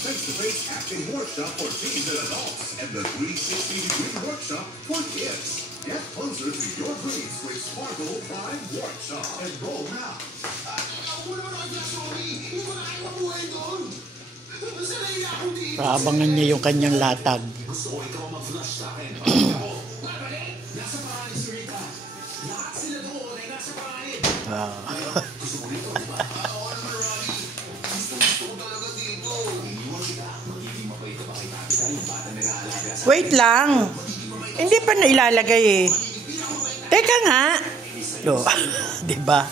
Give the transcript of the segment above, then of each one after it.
face-to-face acting workshop for teens and adults, and the 360-degree workshop for kids. Get closer to your dreams with Sparkle Prime Workshop. Enroll now. Abangan niya yung kanyang latag. Wait lang. Hindi pa na ilalagay eh. Teka nga. Do, 'di ba?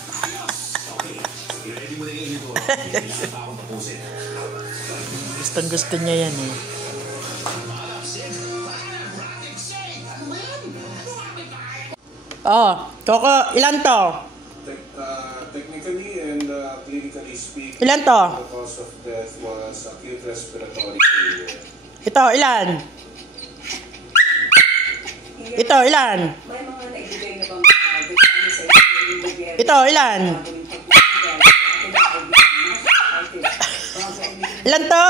Gustong-gusto niya yan eh. Oh, Coco, ilan to? Technically and clinically speaking, ilan to? the cause of death was acute respiratory failure. Ito, ilan? Ito, ilan? Ito, ilan? Ilan to?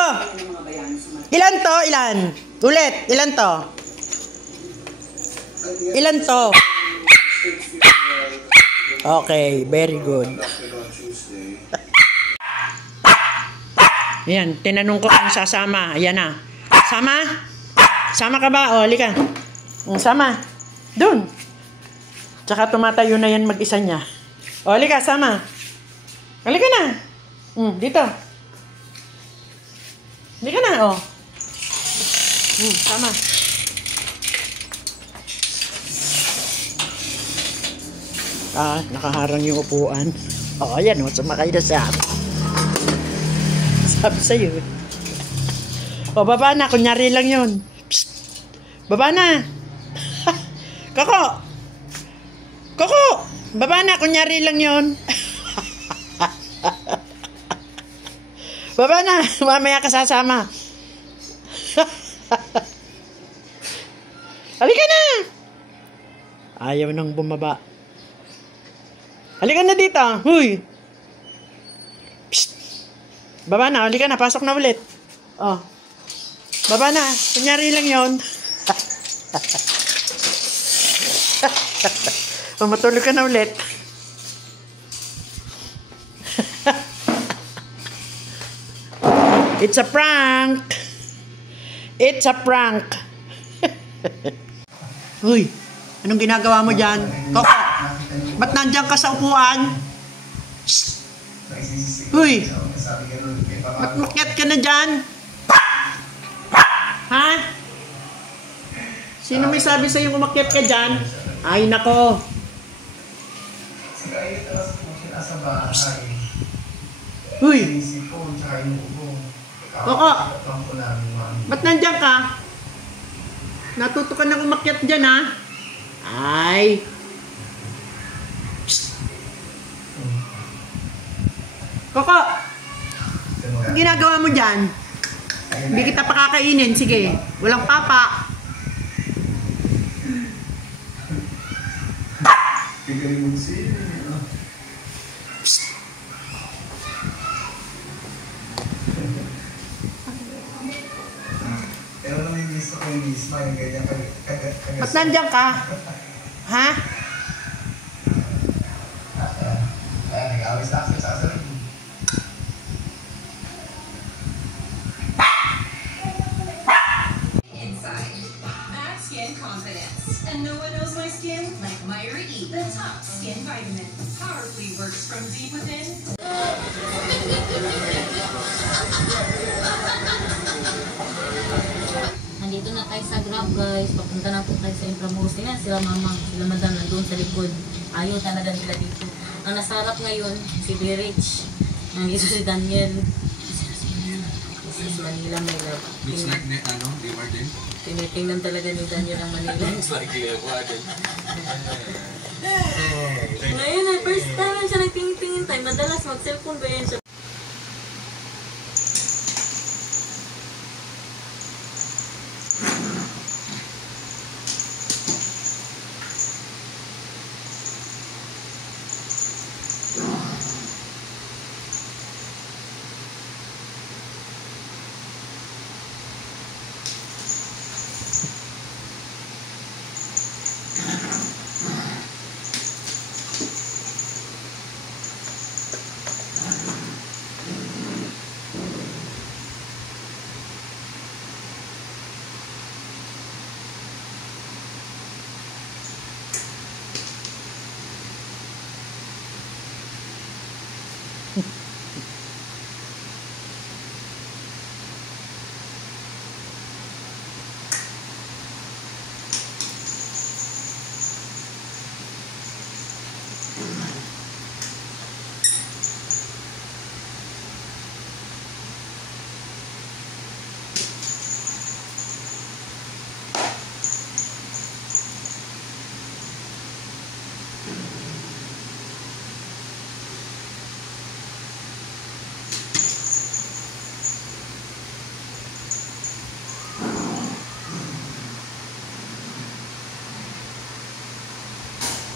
Ilan to? Ilan? Ulit, ilan to? Ilan to? Okay, very good. Ayan, tinanong ko kung sasama. Ayan na. Sama? Sama ka ba? O, halika. Sama. Doon. Tsaka tumatayo na yan mag-isa niya. O, halika, sama. Halika na. Dito. Halika na, o. Sama. Nakaharang yung upuan. O, ayan, o. Sumakay na siya. Sabi sa'yo. O, baba na. Kunyari lang yun. Psst. Baba na. Koko. Koko. Baba na. Kunyari lang yun. Baba na. Mamaya ka sasama. Halika na. Ayaw nang bumaba. Halika na dito. Huy. Psst. Baba na. Halika na. Pasok na ulit. Oh. Baba na. Kunyari lang yun. Matulog ka na ulit. It's a prank. It's a prank. Uy, anong ginagawa mo dyan? Coco, ba't nandyan ka sa upuan? Shh. Uy, ba't makyat ka na dyan? Ha? Sino may sabi sa'yo umakyat ka dyan? Ay, nako. Uy. Coco, ba't nandyan ka? Natuto ka na umakyat dyan, ha? Ay. Psst. Coco, ang ginagawa mo dyan? Hindi kita pakakainin. Sige, walang papa. Psst. Ba't nandiyan ka? Ha? Skin confidence. And no one knows my skin like Myra E, the top skin vitamin. Powerfully works from deep within. Nandito na tayo sa Grab, guys. Papunta na po tayo sa Intramuros. Tingnan sila mama, sila madam nandun sa likod. Ayaw talaga nila dito. Ang nasa harap ngayon, si Birich. Nandito si Daniel. This is Manila, my love. Looks like di Martin? Tinitingnan talaga ni Daniel ang Manila. Looks like Martin. Ngayon, first time siya nagtingin-tingin tayo. Madalas mag-cellphone ba yan siya?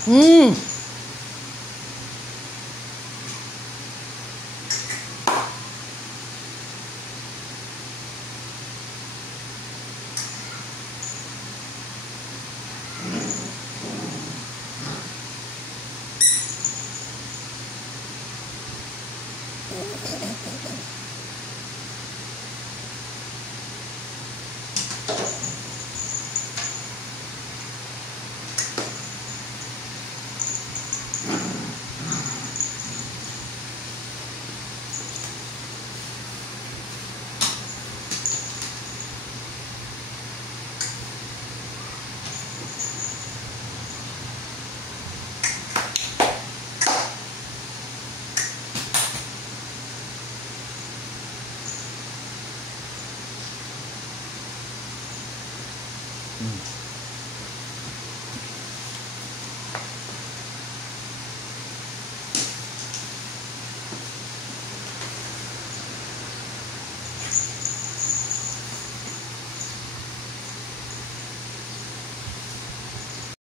Mm. Mm.